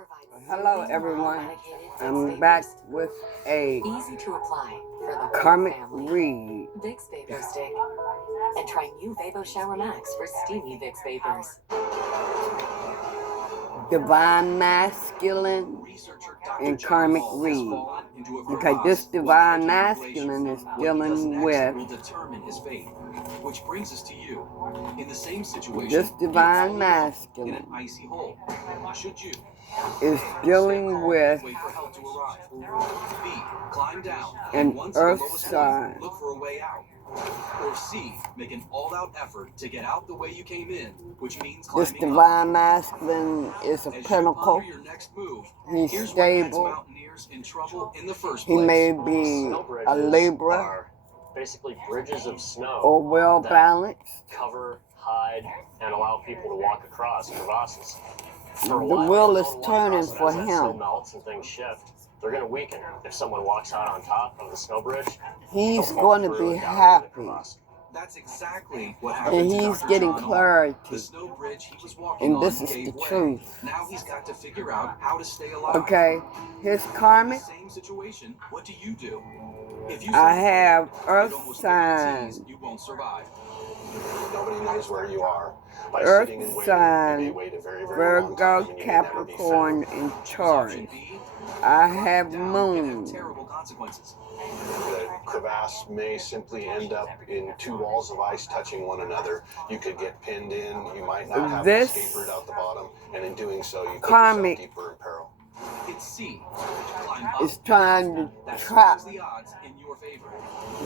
Hello everyone, I'm back with a easy to apply for the Karmic family. Read. Vicks Vapor Stick. And try new Vapor Shower Max for steamy Vicks Vapors. Divine Masculine and Karmic Read. Because this Divine Masculine is dealing with which brings us to you in the same situation. this Divine Masculine in an icy hole. Should you is dealing with wait for help to arrive? B, climb down an and once at the earth lowest sign. point, look for a way out. Or C, make an all-out effort to get out the way you came in, which means This climbing Divine Masculine is a As you pinnacle. ponder your next move, He's here's what gets stable. mountaineers in trouble in the first He place. may be a Libra are basically bridges of snow or well that balanced. cover, hide, and allow people to walk across crevasses. The For a while, wheel no is one walks turning across, for and as that snow him. melts and things shift, they're going to weaken. If someone walks out on top of the snow bridge, He's they'll fall going to through be and down into the happy. crevasse. That's exactly what happened And to he's Dr. getting John Hall. clarity. The snow bridge he was walking And this on is gave the way. truth. Now he's got to figure out how to stay alive. Okay, his In the karmic, same situation, what do you do? If you I say have it earth almost guarantees sign. you won't survive. Nobody knows where you are. By Earth sitting and waiting, sign, you may wait a very, very long time, Virgo, and you may never be Capricorn, found. and Choose Taurus. option B. I Climb have down can moon. have terrible consequences. The crevasse may simply end up in two walls of ice touching one another. You could get pinned in. You might not have an This escape route out the bottom, and in doing so, you put karmic yourself deeper in peril. It's C. Climb up. is trying to That trap swings the odds in your favor.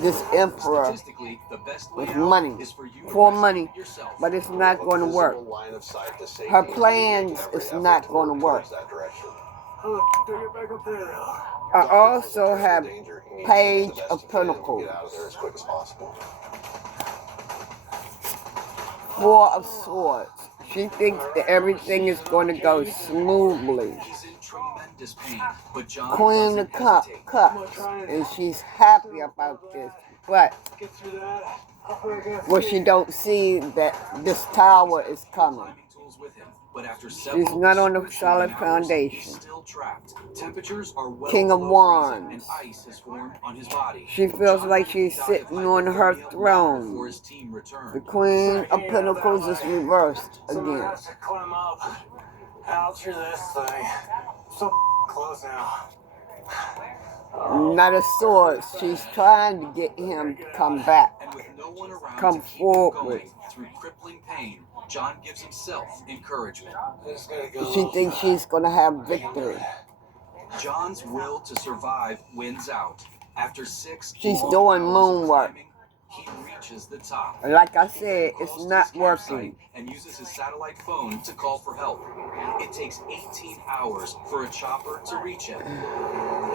this emperor Statistically, the best way with out money, is for you to for rescue money, yourself. but it's not With going to work. visible line of sight to safety, Her you plans make every is effort not to going to work. towards that direction. I also There's have danger. You need to do Page the best of you can to Pentacles, get out of there as quick as possible. Four of Swords. She thinks that everything is going to go smoothly. He's in tremendous pain, but John Queen of doesn't hesitate. Cups, and she's happy about this. But what she don't see that this tower is coming. Climbing tools with him, but after She's several not on a excruciating solid hours, foundation. he's still trapped. Temperatures are well King of below freezing, Wands. and ice has formed on his body. She feels John like might she's die of sitting on her hypothermia long before throne. his team returned. The Queen of Pentacles is reversed Somebody again. has to climb up out through this thing. So close now. Not a sword. She's trying to get him to come back. And with no one around Come to keep him forward. going through crippling pain, John gives himself encouragement. She thinks she's going to have victory. John's will to survive wins out. After 6 She's long doing hours of moonwork. climbing, he reaches the top. Like I said, He it's calls not his campsite working. and uses his satellite phone to call for help. It takes 18 hours for a chopper to reach him.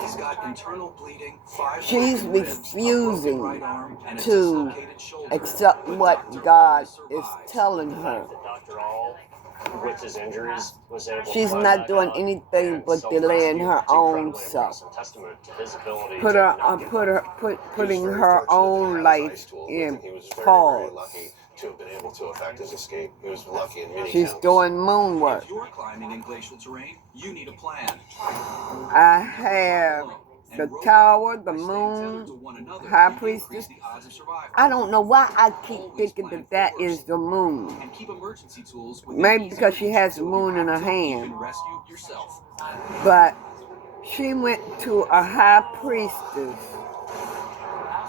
He's got internal bleeding, 5 She's broken ribs, a refusing broken right arm, and a to dislocated shoulder. accept But what Dr. God Hall is survives. telling The her. fact that Dr. All, with his injuries, was able She's to not doing anything but delaying her own self. Testament to his ability Putting He was very her fortunate own to have his life ice tools with in him. He was very, very pause. lucky to have been able to effect his escape. He was lucky in many She's counts. doing moonwork. If you're climbing in glacial terrain, you need a plan. I have the tower, the moon, high priestess. I don't know why I keep thinking that that is the moon. And keep emergency tools within Maybe easy because she reach has the so you moon in her have to hand. even rescue yourself. But she went to a high priestess.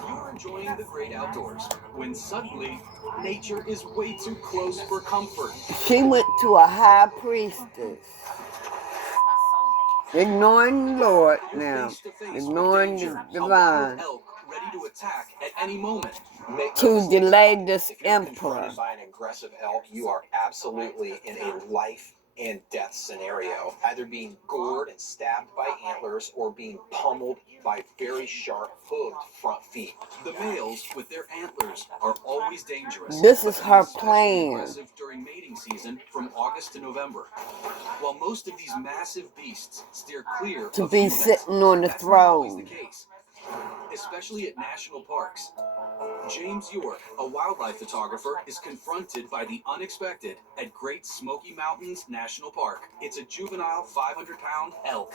You're enjoying the great outdoors when suddenly nature is way too close for comfort. She went to a high priestess. Ignoring the Lord You're now. face to face with Ignoring danger. the A wild divine. elk ready to attack at any moment. Make no To mistake delay about it, this if you're emperor. confronted by an aggressive elk, you are absolutely in a life and death scenario, either being gored and stabbed by antlers or being pummeled by very sharp hooved front feet. The males with their antlers are always dangerous. This but is can her be especially plan. aggressive during mating season from August to November. While most of these massive beasts steer clear To of be humans, sitting on the that's not always the throne. case, especially at national parks. James York, a wildlife photographer, is confronted by the unexpected at Great Smoky Mountains National Park. It's a juvenile 500-pound elk.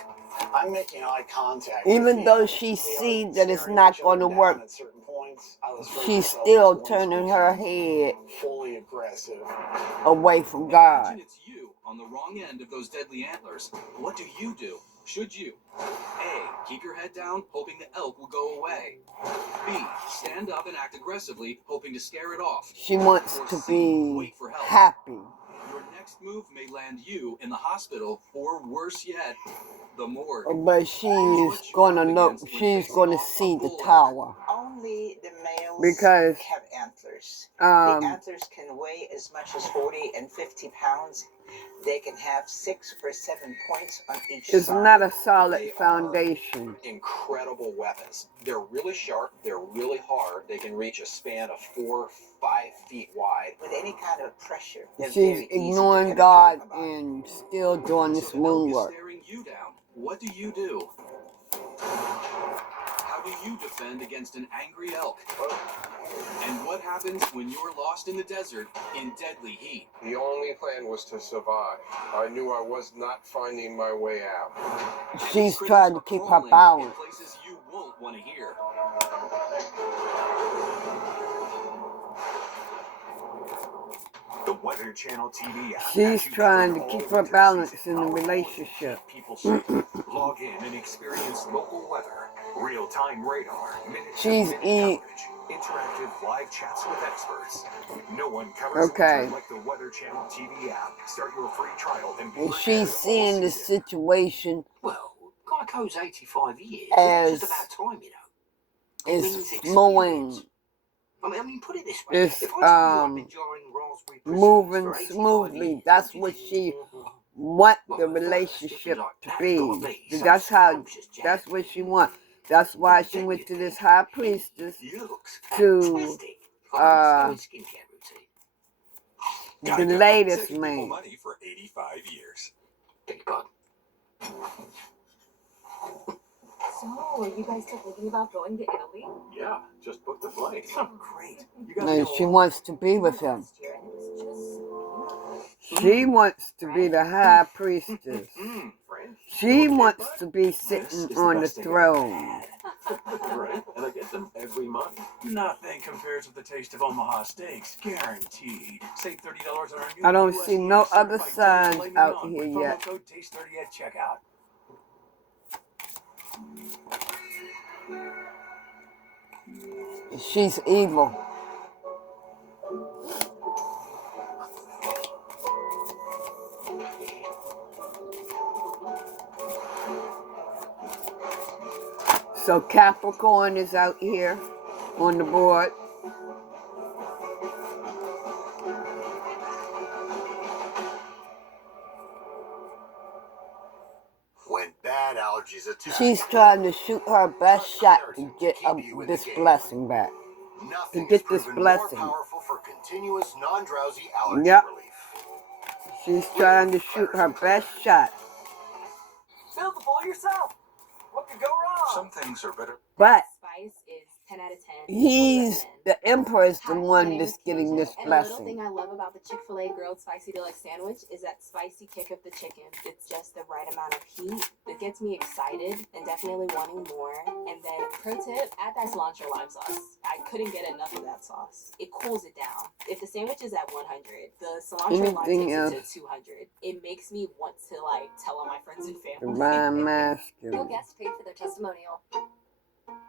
I'm making eye contact. Even though she sees that it's not going to work, At certain points, I was she's still turning her head fully aggressive. away from God. Imagine it's you on the wrong end of those deadly antlers. What do you do? Should you? A. Keep your head down, hoping the elk will go away. B. Stand up and act aggressively, hoping to scare it off. She wants Or to C. be Wait for help. happy. Your next move may land you in the hospital, or worse yet, the morgue. But she's gonna look, she's gonna see the tower. Only the males Because have antlers. The antlers can weigh as much as 40 and 50 pounds. They can have 6 or 7 points on each it's side. not a solid They are foundation. incredible weapons. They're really sharp. They're really hard. They can reach a span of 4 or 5 feet wide. With any kind of pressure, they're She's very easy to ignoring penetrate God the body. and still doing this So the elk moon is work. staring you down. What do you do? How do you defend against an angry elk? And what happens when you're lost in the desert in deadly heat? The only plan was to survive. I knew I was not finding my way out. She's Critters trying to are keep her crawling balance. in places you won't want to hear. The Weather Channel TV app. She's trying to keep her balance in the relationship. People say, log in and experience local weather, real-time radar, She's coverage, interactive live chats with experts. No one covers Okay. winter like the Weather Channel TV app. Start your free trial and be And prepared she's all seeing the season. Well, situation Geico's 85 years. as It's just about time, you know. It it's means flowing. experience. I mean, put it this way. It's If I told you I've been jarring raspberry preserves moving for 85 smoothly. years, That's what what do you she think? want Well, the at first, relationship it'd to be like, be. so That's how. scrumptious, Jack. That's what she wants. That's why she went to this high priestess Looks to fantastic. Like a skincare routine. the latest Saving people man. money for 85 years. Beg your pardon. So, are you guys still thinking about going to Italy? Yeah, just book the flight. Great. You got And she wants to be with him. Last year, and it was just She wants to be the high priestess. Friend? She wants to be sitting on the throne. Right, and I get them every month. Nothing compares with the taste of Omaha steaks, guaranteed. Save $30 on our new I don't see no USDA other certified signs filet out mignon here with promo yet. code TASTE30 at checkout. She's evil. So Capricorn is out here on the board. When bad allergies attack, She's trying to shoot her best shot to get this blessing back. nothing get is this proven blessing. more powerful for continuous non-drowsy allergy Yep. relief. She's trying to shoot her best shot. Fill the bowl yourself. What could go wrong? Some things are better. But spice is 10 out of 10. he's, the emperor is the Hi, my one name that's is getting Keisha, this and a little blessing. thing I love about the Chick-fil-A grilled spicy deluxe sandwich is that spicy kick of the chicken. It's just the right amount of heat. It gets me excited and definitely wanting more. And then, pro tip, add that cilantro lime sauce. I couldn't get enough of that sauce. It cools it down. If the sandwich is at 100, the cilantro lime Anything takes it else? to 200. It makes me want to, like, tell all my friends and family. Divine No masculine. guest paid for their testimonial.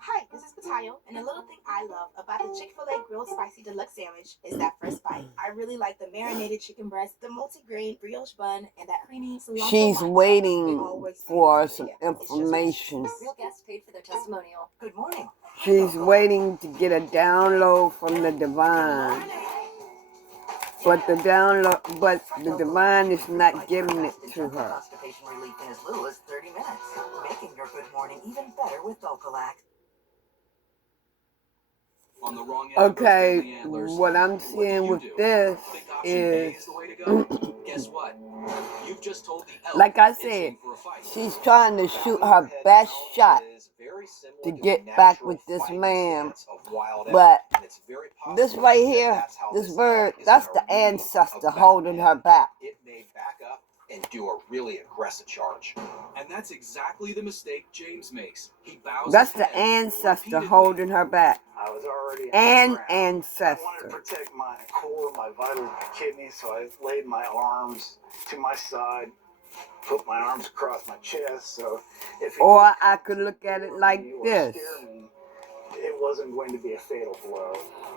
Hi, this is Patayo, and a little thing I love about the Chick-fil-A grilled spicy deluxe sandwich is that first bite. I really like the marinated chicken breast, the multi-grain brioche bun, and that creamy cilantro She's lime waiting sauce. Always for tastes some good. It's just information. Real guest paid for their testimonial. Good morning. She's waiting to get a download from the divine. But the divine is not giving it to her. Constipation relief in as little as 30 minutes. Making your good morning even better with Vocalac. On the wrong end of those Okay, deadly antlers, what I'm do seeing you with do? this Think option A is, is the way to go? Guess what? You've just told the elk like I it's said, in for a fight. she's trying to shoot her best shot very similar to the get back natural with this fighting man. stance of wild elk, But and it's very this possible right that here, that's how this this bird, elk is that's gonna the read ancestor a holding her Batman. back. It may back up and do a really aggressive charge. And that's exactly the mistake James makes. He bows That's his the head ancestor repeatedly. holding her back. I was already An on the ground. I wanted to ancestor. protect my core, my vitals, my kidneys, so I laid my arms to my side, put my arms across my chest, so if he Or did I come could to look at it gore like me or this. scare me, it wasn't going to be a fatal blow.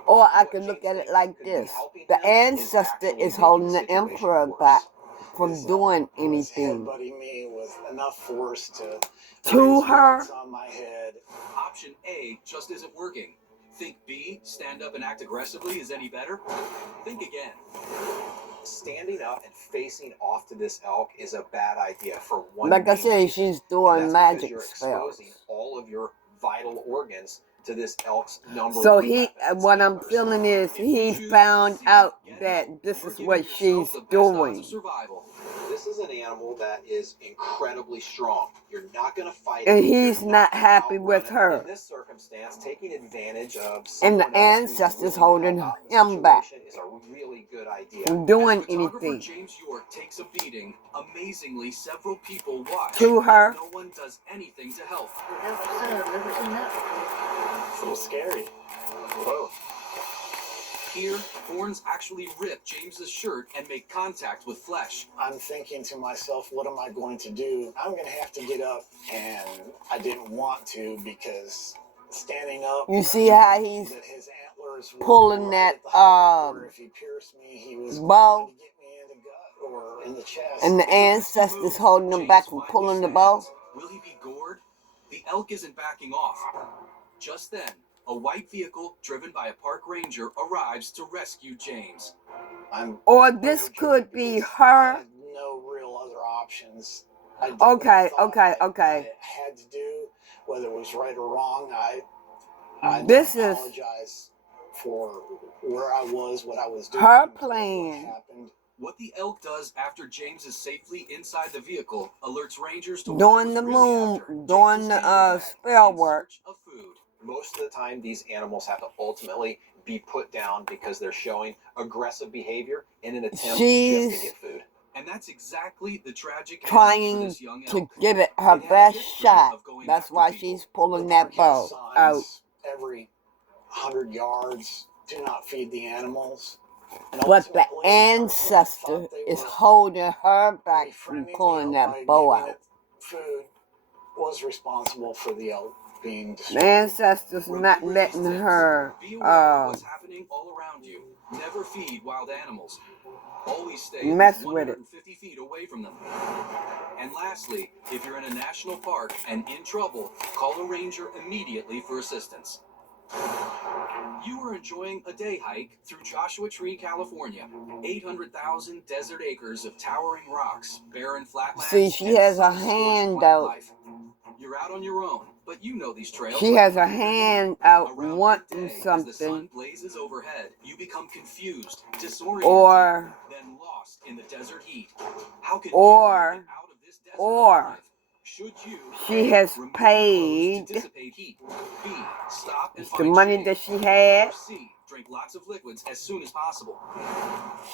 Or I What could look James at it thinks like could be this. helping The him is ancestor actually is making holding the the situation emperor worse. back from This doing elk was anything headbutting me with enough force to to raise her. welts on my head. Option A just isn't working. Think B, stand up and act aggressively, is any better? Think again. Standing up and facing off to this elk is a bad idea for one Like I main said, reason. she's And doing that's because magic you're spells. exposing all of your vital organs to this elk's number So one he, weapon, its what I'm antlers. feeling is If you he choose found C, out get that help, this you're is giving what yourself she's the best odds of doing. survival. This is an animal that is incredibly strong. You're not going to fight And it. he's You're not gonna happy outrun with it. her. In this circumstance, taking advantage of And someone the else who can ancestors really holding help out in the him back situation is a really good idea. from As doing photographer anything James York takes a beating, amazingly several people watch, to but her. no one does anything to help. Never seen that. It's a little scary. Whoa. Here, horns actually rip James's shirt and make contact with flesh. I'm thinking to myself, what am I going to do? I'm going to have to get up, and I didn't want to because standing up, You see how he's that his antlers were pulling right that at the height where if he pierced me, he was bow, going to get me in the gut or in the chest. and the It's a risky ancestors move. holding him James back from finally pulling the bow. stands. Will he be gored? The elk isn't backing off. Just then, a white vehicle driven by a park ranger arrives to rescue James. Or this could be her. I had no real other options. I did what I Okay, thought okay, I okay. had to do, whether it was right or wrong. I This don't is apologize for where I was, what I was doing, her what plan. happened. What the elk does after James is safely inside the vehicle alerts rangers to Doing what the it was really moon, after. doing James's the camper bag spell in work. search of food. Most of the time, these animals have to ultimately be put down because they're showing aggressive behavior in an attempt just to She's get food. And that's exactly the tragic end for trying this young to elk. give it her It had a best history shot. of going That's after why people. she's pulling The that park has bow out. signs every 100 yards. Do not feed the animals. And But the ultimately, I ancestor thought they is were holding her back from befriending pulling the elk that by bow giving out. it food was responsible for the elk being The destroyed. ancestors not Remember letting these tips. her Be aware of what's happening all around you. Never feed wild animals. Always stay at mess least with it. 150 feet away from them. And lastly, if you're in a national park and in trouble, call a ranger immediately for assistance. You are enjoying a day hike through Joshua Tree, California. 800,000 desert acres of towering rocks, barren flatlands, See, she and has a sun-scorched hand out. wildlife. You're out on your own, but you know these trails. She like has the a back of your hand out Around wanting midday, as the something. sun blazes overhead, you become confused, disoriented, Or, then lost in the desert heat. How can or, you get out of this desert or alive? Should you she A, has remove your clothes paid to dissipate heat? B, stop and the find money shade? that she had. Or C, drink lots of liquids as soon as possible?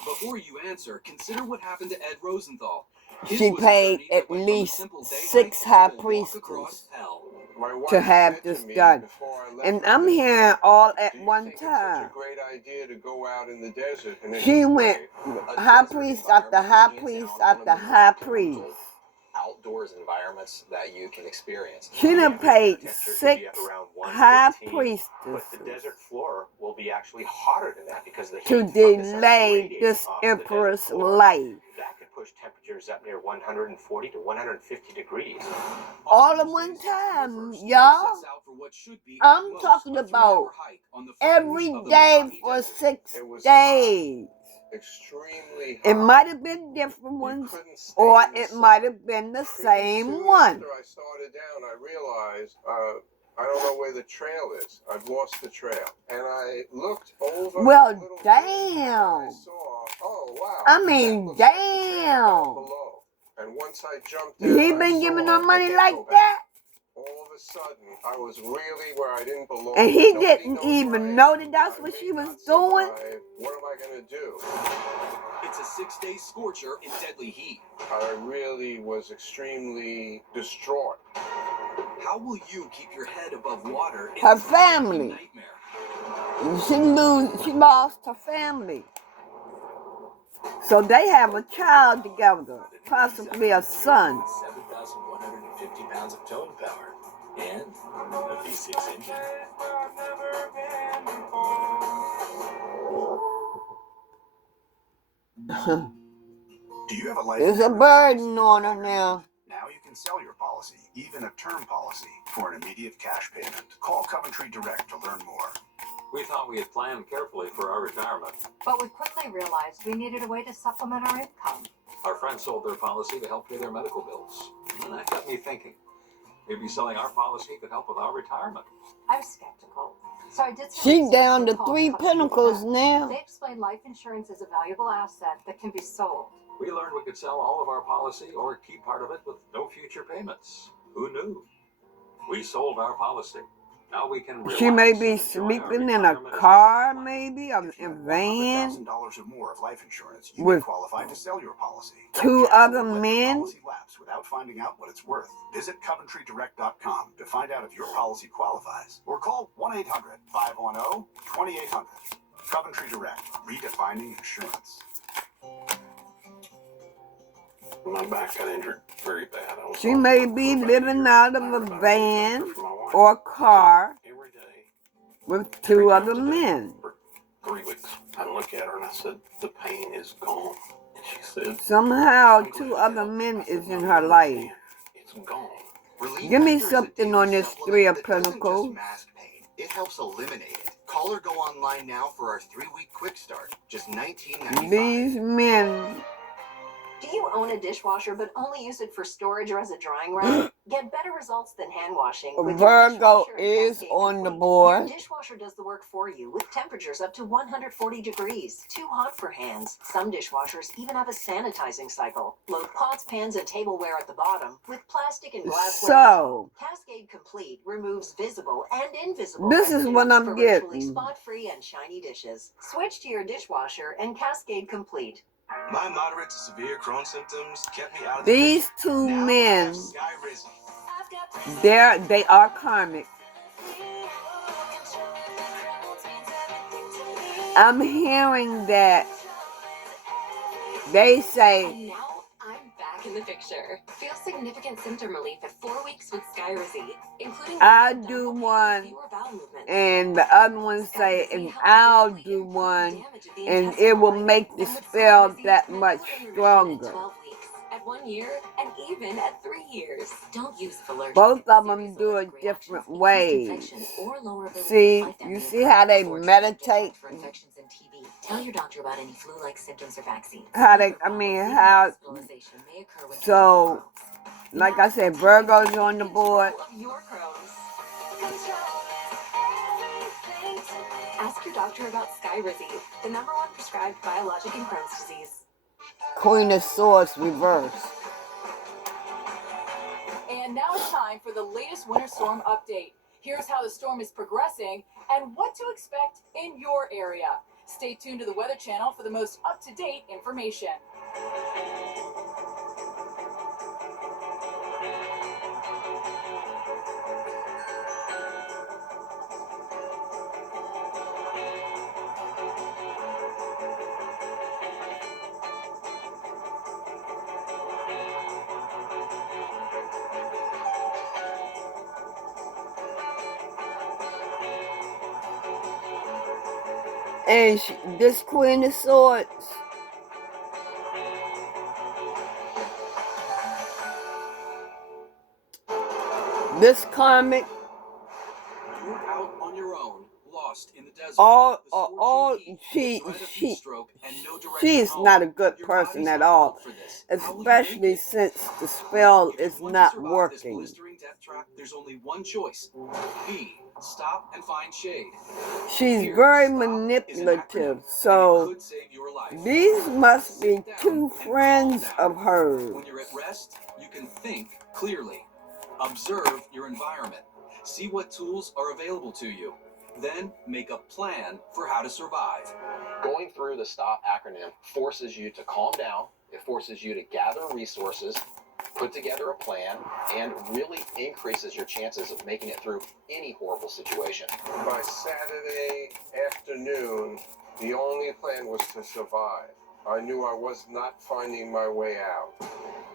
Before you answer, consider what happened to Ed Rosenthal. His She was a paid journey that at went from a least simple day 6 hike high to a walk across priestesses hell. My wife to have said this to me done. before I left And on I'm this hearing trip, all at "Do you one think it's such a time. great idea to go out in the desert?" And then She he went prayed. A high desert priest after environment high is priest hands down one of after the high most priest. brutal outdoors environments that you can experience. She done paid Temperature could 6 be at around high 115, priestesses but the desert floor will be actually hotter than that because the heat to from the sun is delay radiating this off the desert emperor's floor. life. That could push temperatures up near 140 to 150 degrees. All at one time, First, y'all. sets out for what should be I'm at most talking a about 3-hour hike on the fringe every of the day Mojave for Desert. 6 It was days. extremely hot. It might have been different You ones, couldn't stay or in the it sun. might have been the Pretty same soon one. After I started down, I realized I don't know where the trail is. I've lost the trail. And I looked over Well, a little damn. bit, and I saw, oh, wow. I that mean, looks like the trail down damn. below. And once I jumped down, He I been saw, giving her I money can't like go back. that? All of a sudden, I was really where I didn't belong. And he Nobody didn't knows even where I know am. that that's I what may she was not doing. survive. What am I going to do? It's a 6-day scorcher in deadly heat. I really was extremely distraught. How will you keep your head above water in Her this deadly family. nightmare? She lost her family. So they have a child together, possibly a son. 7,150 pounds of towing power and a V6 engine. Do you have a life There's a insurance burden policy? on her now. Now you can sell your policy, even a term policy, for an immediate cash payment. Call Coventry Direct to learn more. We thought we had planned carefully for our retirement. But we quickly realized we needed a way to supplement our income. Our friends sold their policy to help pay their medical bills. And that got me thinking. Maybe selling our policy could help with our retirement. I was skeptical. So I did some She's research down with to Paul 3 Coventry pinnacles Direct. now. They explain life insurance is a valuable asset that can be sold. We learned we could sell all of our policy or keep part of it with no future payments. Who knew? We sold our policy. Now we can relax She may be and enjoy our sleeping in a retirement as car, much as maybe, If a you have van, $100,000 or more of life insurance, you with may qualify to sell your policy. 2 Cancel other or let your men. policy lapse without finding out what it's worth. Visit CoventryDirect.com to find out if your policy qualifies. Or call 1-800-510-2800. Coventry Direct, redefining insurance. My back got injured very bad. She may be living out of a van or car Every day with 2 other men. for 3 weeks. I looked at her and I said, "The pain is gone." And she said, Somehow 2 other men is in her life. "It's gone." Give me something on this 3 of Pentacles. Mask pain. It helps eliminate it. Call or go online now for our 3-week quick start. Just $19.95. These men. Do you own a dishwasher but only use it for storage or as a drying rack? Get better results than hand washing with your Virgo dishwasher and is Cascade on the Complete. board. Your dishwasher does the work for you with temperatures up to 140 degrees. Too hot for hands. Some dishwashers even have a sanitizing cycle. Load pots, pans, and tableware at the bottom with plastic and glassware. So, Cascade Complete removes visible and invisible this is residues what I'm for virtually getting. spot-free and shiny dishes. Switch to your dishwasher and Cascade Complete. My moderate to severe Crohn's symptoms kept me out of the These kitchen. 2 Now I men, have Sky Rizzy. they are karmic. I'm hearing that they say, And now I'm back in the picture. Feel significant symptom relief at 4 weeks with Skyrizi, including I'll do one, fewer bowel movements. and the other ones say, and I'll do one, and it will make the spell that much stronger. 12 weeks, at 1 year, and even at 3 years. Don't use if allergic. Both of them do it different ways. See, you see how they meditate? For infections and TB. Tell your doctor about any flu-like symptoms or vaccines. How so, like I said, Virgo's on the board. Ask your doctor about Skyrizi, the #1 prescribed biologic in Crohn's disease. Queen of Swords reverse. And now it's time for the latest winter storm update. Here's how the storm is progressing and what to expect in your area. Stay tuned to the Weather Channel for the most up-to-date information. And this Queen of Swords, this karmic, You're out on your own, lost in the desert. she's not a good person at all, especially since the spell is not working. There's only one choice. B. Stop and find shade. She's very manipulative, so these must be 2 friends of hers. When you're at rest, you can think clearly. Observe your environment. See what tools are available to you. Then make a plan for how to survive. Going through the STOP acronym forces you to calm down. It forces you to gather resources, put together a plan, and really increases your chances of making it through any horrible situation. By Saturday afternoon, the only plan was to survive. I knew I was not finding my way out.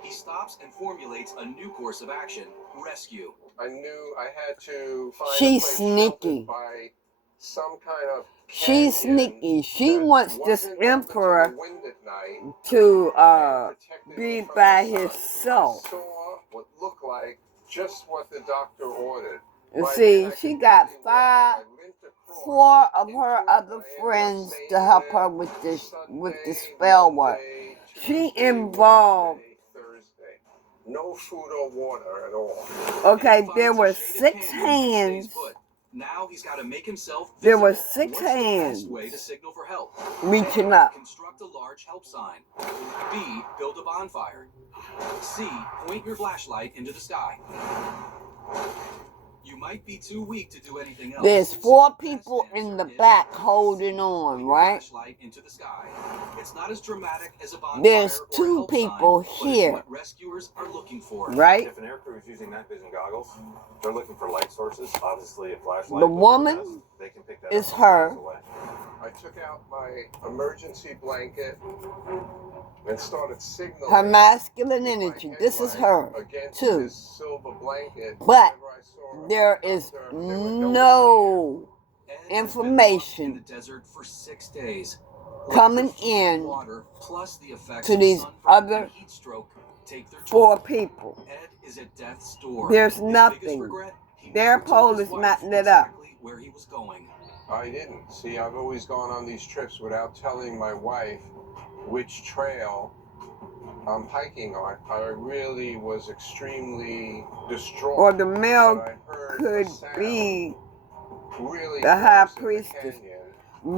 He stops and formulates a new course of action, rescue. I knew I had to find She's a place sneaky. sheltered by some kind of She's canyon sneaky. She that wants this wasn't open to the emperor wind at night to and protected be me from by the sun. himself. I saw what looked like just what the doctor ordered. You By see, then I she could got barely walk. I limped across 4 of into her my other friends to help her with the Sunday, spell work. Monday, She Tuesday, involved. Wednesday, Thursday. No food or water at all. Okay, there were 6 hands. Now he's got to make himself visible. There were 6 What's hands the best way to signal for help? reaching A, up. construct a large help sign. B, build a bonfire. C, point your flashlight into the sky. You might be too weak to do anything else. There's 4 people in the back holding on, right? Flashlight into the sky. It's not as dramatic as a bonfire. There's or a 2 help people sign, but here, it's what rescuers are looking for. right? If an air crew is using night vision goggles, they're looking for light sources. Obviously, a flashlight. The woman they can pick that is up her. miles away. I took out my emergency blanket and started signaling Her masculine with my energy. This is headlight her, against too. this silver blanket. But whenever I saw a there is helicopter, there was no no Ed has been lost in information the desert for 6 days. coming Lack of food and in water, plus the effects to of these sunburn other and heat stroke take their 4 toll. people. Ed is at death's door. There's His biggest nothing. regret, he Their never told pole his is wife not lit up. exactly where he was going. I didn't. See, I've always gone on these trips without telling my wife which trail I'm hiking on. I really was extremely distraught. Or the male but I heard could a sound be really the high close in the priestess. canyon,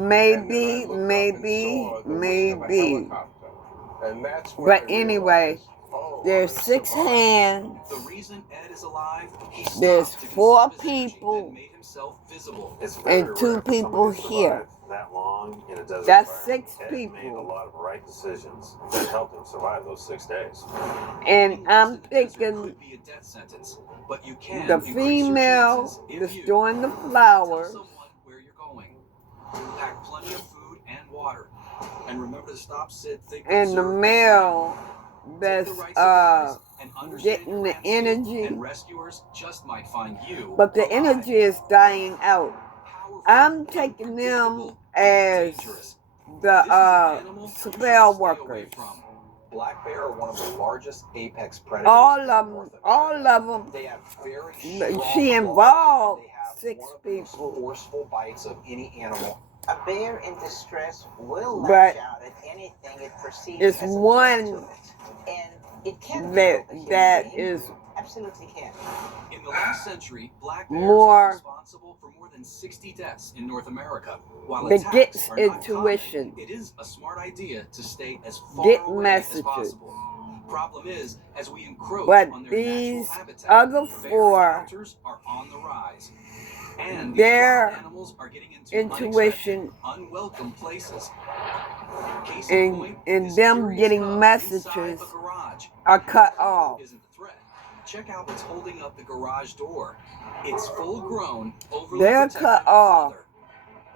Maybe, and then I looked up and maybe, saw the wing of a maybe. helicopter. And that's when But I anyway, realized, oh, there's I'm gonna 6 survive. hands. The reason Ed is alive, he stopped There's to 4 conserve his energy people and made himself visible. It's very and 2 rare for people somebody to here. survive that long in a desert That's fire. 6 Ed made a people. lot of right decisions that helped him survive those 6 days. And Being I'm lost in the desert thinking could be a death sentence, but you can the increase your female chances if that's you doing the tell flowers someone where you're going. Pack plenty of food and water. And remember to stop, sit, think, and the observe, and male plan. that's Take the right supplies and understand getting your the landscape, energy, and rescuers just might find you but the alive. energy is dying out. Powerful, I'm taking them unpredictable, as dangerous. the This is an animal you should spell stay away workers. from. Black bear are one of the largest apex predators. All in of North them, America. all of them. They have very strong She claws. involved They have 6 one of the most people. forceful bites of any animal. A bear in distress will But lash out at anything it perceives it's as a threat one to it. And it can that kill a human that being. is Absolutely can. In the last century, black bears more are responsible for more than 60 deaths in North America. While that attacks gets are not intuition, common, it is a smart idea to stay as far get away as messages. possible. Problem is, as we encroach But on their natural these habitat, other bear 4, encounters are on the rise. And these their wild animals are getting into intuition unexpected, unwelcome places. Case in point, and this them curious getting cub messages inside a garage. are cut The cub off. isn't the threat. Check out what's holding up the garage door. It's full grown, overly They're protective cut off. mother.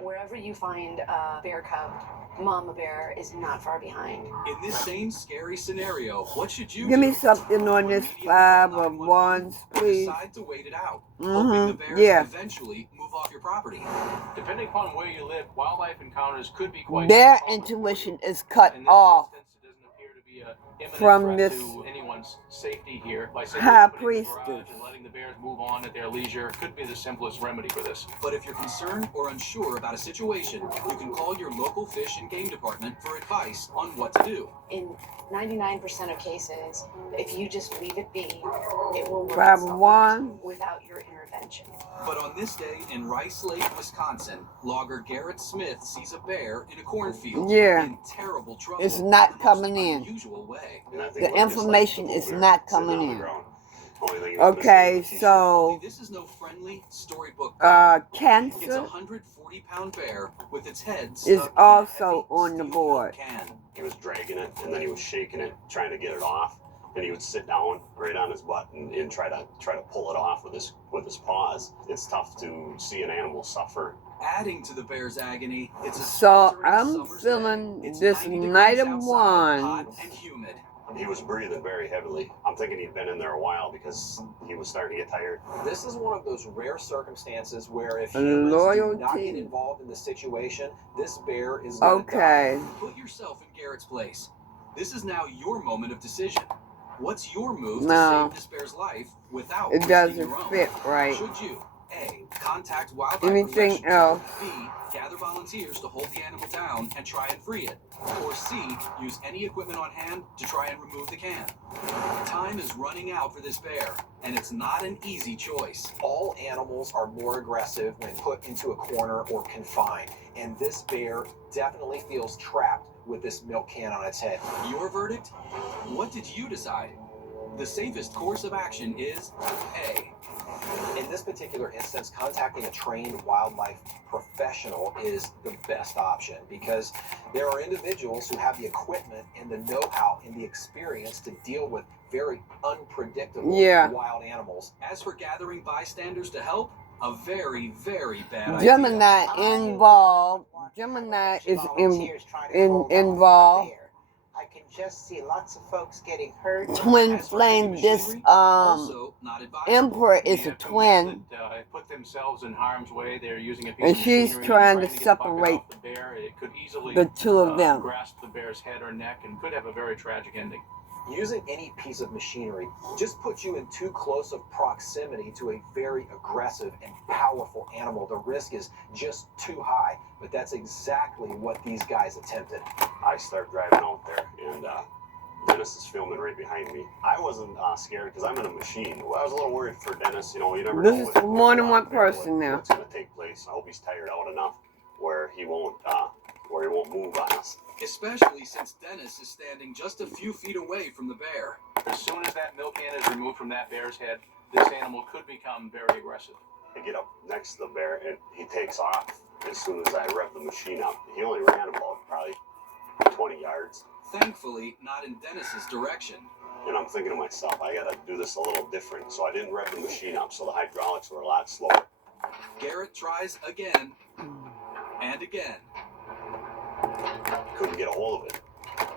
Wherever you find a bear cub, mama bear is not far behind. In this same scary scenario, what should you Give do? me something on this 5 of wands, please. Decide to wait it out, hoping the bears Yeah. eventually move off your property. Depending upon where you live, wildlife encounters could be quite Their common. intuition is cut In this off instance, it doesn't appear to be an imminent from threat this to anyone's safety here. By simply high opening the priestess. garage and letting the bears move on at their leisure could be the simplest remedy for this. But if you're concerned or unsure about a situation, you can call your local fish and game department for advice on what to do. In 99% of cases, if you just leave it be, it will work 5 of itself wands. out without your intervention. But on this day in Rice Lake, Wisconsin, logger Garrett Smith sees a bear in a cornfield Yeah. in terrible trouble. It's not in the most coming in. unusual way. The information is not coming in. Only thing he was Okay, missing was a so This is no friendly storybook problem. It's a cancer 140-pound bear with its head is stuck also on the board. can. He was dragging it, and then he was shaking it, trying to get it off. And he would sit down right on his butt and try to pull it off with his paws. It's tough to see an animal suffer. Adding to the bear's agony, it's a So sweltering I'm summer's feeling day. It's this 90 Knight degrees of outside, hot Wands. and humid. He was breathing very heavily. I'm thinking he'd been in there a while because he was starting to get tired. This is one of those rare circumstances where if humans do not get Loyalty. involved in the situation, this bear is going to Okay. die. Put yourself in Garrett's place. This is now your moment of decision. What's your move No. to save this bear's life without It risking doesn't your own? fit right. Should you A. Contact wildlife Anything professionals. else? B. Gather volunteers to hold the animal down and try and free it. Or C. Use any equipment on hand to try and remove the can. Time is running out for this bear, and it's not an easy choice. All animals are more aggressive when put into a corner or confined, and this bear definitely feels trapped with this milk can on its head. Your verdict? What did you decide? The safest course of action is A. In this particular instance, contacting a trained wildlife professional is the best option because there are individuals who have the equipment and the know-how and the experience to deal with very unpredictable wild animals. As for gathering bystanders to help, a very, very bad idea. Gemini involved. Gemini is involved. I can just see lots of folks getting hurt. Twin flame. This Emperor is a twin, Put themselves in harm's way. They're using a piece and of she's machinery trying to get the bucket separate off the bear. It could easily the two of them. grasp the bear's head or neck and could have a very tragic ending. Using any piece of machinery just puts you in too close of proximity to a very aggressive and powerful animal. The risk is just too high, but that's exactly what these guys attempted. I start driving out there, and Dennis is filming right behind me. I wasn't scared because I'm in a machine. Well, I was a little worried for Dennis. You know, you never know. This is more than one person now. What's going to take place? I hope he's tired out enough where he won't move on us. Especially since Dennis is standing just a few feet away from the bear. As soon as that milk can is removed from that bear's head, this animal could become very aggressive. I get up next to the bear, and he takes off as soon as I rev the machine up. He only ran about probably 20 yards. Thankfully, not in Dennis's direction. And I'm thinking to myself, I gotta do this a little different. So I didn't rev the machine up, so the hydraulics were a lot slower. Garrett tries again and again. Couldn't get a hold of it.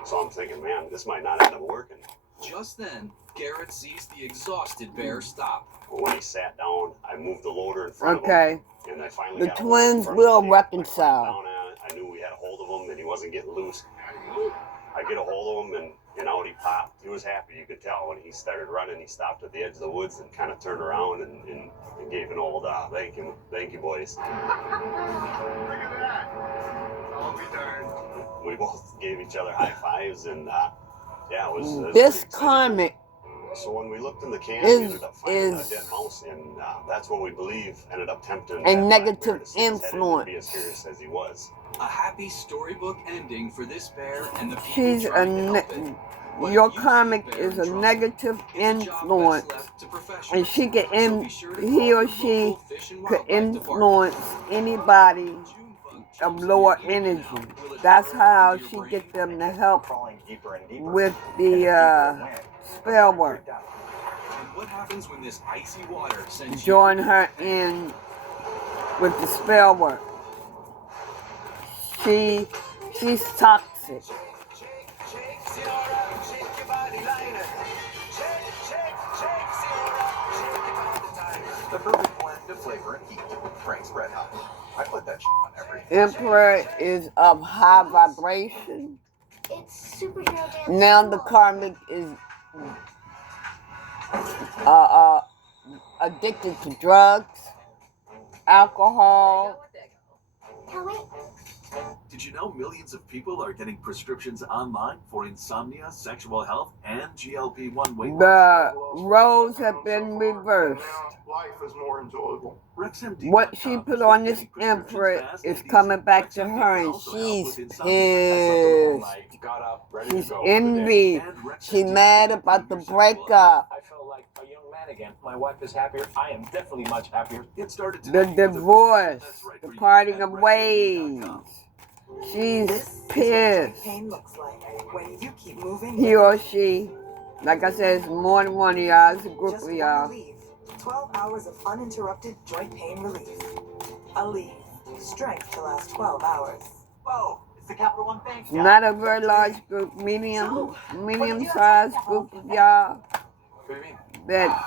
So I'm thinking, man, this might not end up working. Just then, Garrett sees the exhausted bear stop. But when he sat down, I moved the loader in front Okay. of him. And I finally The got a hold of him twins from will the reconcile. down at it. I knew we had a hold of him and he wasn't getting loose. I get a hold of him and out he popped. He was happy, you could tell. When he started running, he stopped at the edge of the woods and kind of turned around and gave an old thank you boys. Look at that. I'll be darned. We both gave each other high fives and yeah, it was This karmic So when we looked in the can, we is ended up finding a dead mouse, and that's what we believe ended up tempting a that black negative bear to see his head influence. and be as serious as he was. A happy storybook ending for this bear and the people She's a trying to help it. your karmic is a negative influence, and she can he or she could influence anybody of lower energy. That's how she gets them to help with the spell work. And what happens when this icy water sends you Join her in with the spell work. She's toxic. The perfect blend of flavor and heat. Frank's Red Hot. I put that on everything. Emperor is of high vibration. It's superhero dance. Now the karmic is addicted to drugs, alcohol. Did you know millions of people are getting prescriptions online for insomnia, sexual health, and GLP-1 weight The loss? roles have been reversed. Life is more enjoyable. What she put on this emperor is coming back to her, and she's pissed. She's envy. She's mad about the breakup. I felt like a young man that again. My wife is happier. I am definitely much happier. Get started The today. divorce, Right the for you parting at of ways. She's pissed. Pain looks like when you keep moving. He or she, like I said, it's more than one of y'all. It's a group Just of one y'all. Aleve. 12 hours of uninterrupted joint pain relief. Aleve. Strength to last 12 hours. Whoa, it's the Capital One Bank. It's not a very large group, medium-sized group of y'all What do you mean? that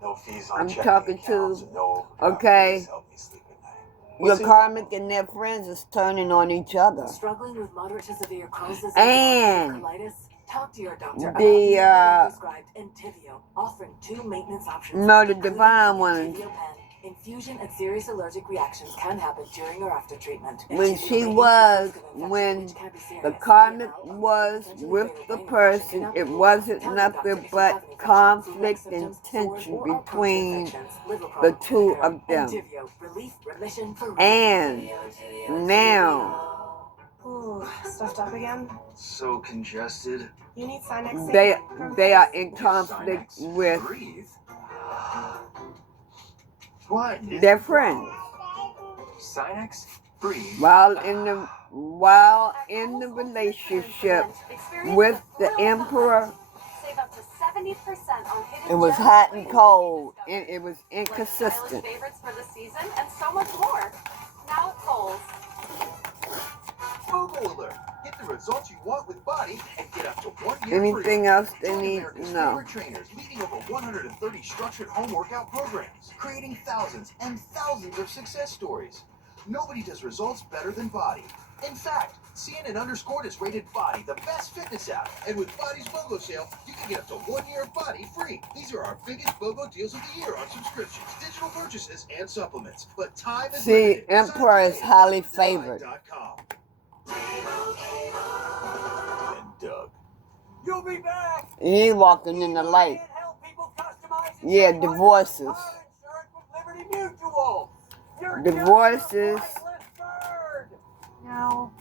No fees on I'm checking talking accounts, to. no Okay, fees help me sleep at night. your karmic and their friends is turning on each other. Struggling with moderate to severe Crohn's disease And or colitis? Talk to your doctor the, about prescribed Entyvio, offering 2 maintenance options. no, the divine one. Entyvio Pen. Infusion and serious allergic reactions can happen during or after treatment. When the karmic was with the person, it wasn't nothing but conflict and tension between the two of them. And now Ooh, stuffed up again? So congested. You need Sinex. they are in conflict with What? their friends. Sinex? Breathe. While in the relationship with the emperor, Save up to 70% on hidden it was gems, hot and cold, and it was inconsistent. favorites for the season, and so much more. Now at Kohl's. Google alert. Get the results you want with Body and get up to 1 year Anything free. else they Join need? America's No. favorite trainers leading over 130 structured home workout programs, creating thousands and thousands of success stories. Nobody does results better than Body. In fact, CNN Underscored has rated Body the best fitness app, and with Body's BOGO sale, you can get up to 1 year of Body free. These are our biggest BOGO deals of the year on subscriptions, digital purchases, and supplements. But time is See, limited. emperor is highly favored. And Doug. You'll be back. He ain't walking in the light. Yeah, divorces. Liberty Mutual. Divorces. No,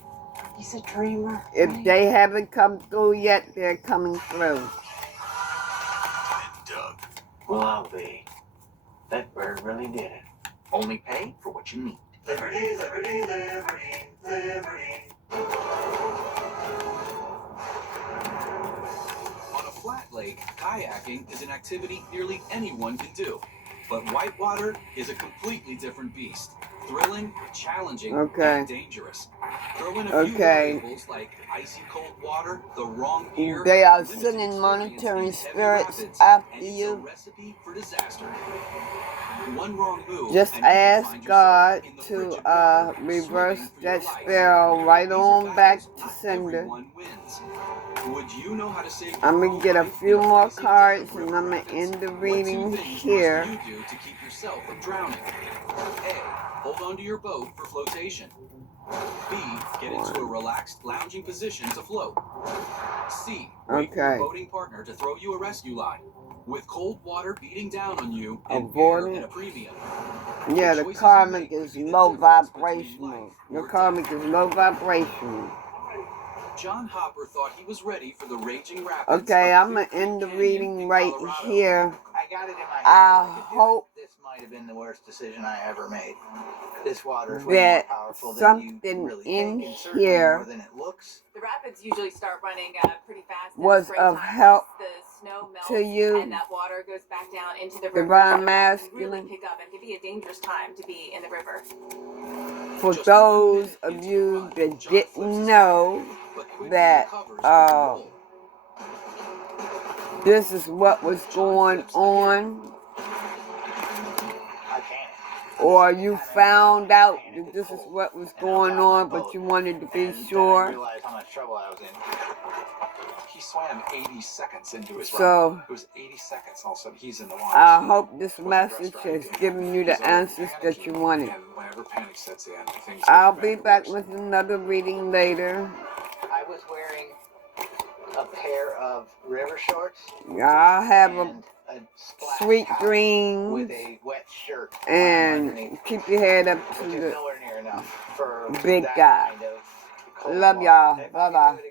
he's a dreamer. If they haven't come through yet, they're coming through. And Doug. Well, I'll be. That bird really did it. Only pay for what you need. Liberty, liberty, liberty, liberty. On a flat lake, kayaking is an activity nearly anyone can do. But whitewater is a completely different beast. Thrilling, challenging, and dangerous. Throw in a few variables like icy cold water, the wrong gear, They are sending monitoring spirits after you. recipe for disaster. One wrong move. Just ask God to reverse that spell right on back to sender. Would you know how to save I'm going to get a few more cards and I'm going to end the reading here. What you do to keep yourself from drowning? A. Hold onto your boat for flotation. B. Get into a relaxed, lounging position to float. C. Wait for your boating partner to throw you a rescue line. With cold water beating down on you and air at a premium. Yeah, the karmic is low vibrational. Your karmic is low vibrational. John Hopper thought he was ready for the raging rapids. Okay, I'm going to end the reading right here. I got it in my I head. hope This might have been the worst decision I ever made. This water is way that more powerful than something you really in think, and certainly here more than it looks. The rapids usually start running pretty fast. was of help The snow melts to you, and that water goes back down into the river. divine Really masculine. pick up and it can be a dangerous time to be in the river. For those of you that didn't know that this is what was going on, or you found out that this is what was going on, but you wanted to be I sure. realized how much trouble I was in. He swam 80 seconds into his So, run. It was 80 seconds, all of a sudden he's in the water. I hope this message has given you the answers that you wanted. And whenever panic sets in, things I'll be back with another reading later. I was wearing a pair of river shorts. I'll have a sweet with dreams a wet shirt and keep your head up to which is the nowhere near enough for big that guy. kind of cold Love water. y'all. If I could do Bye-bye. it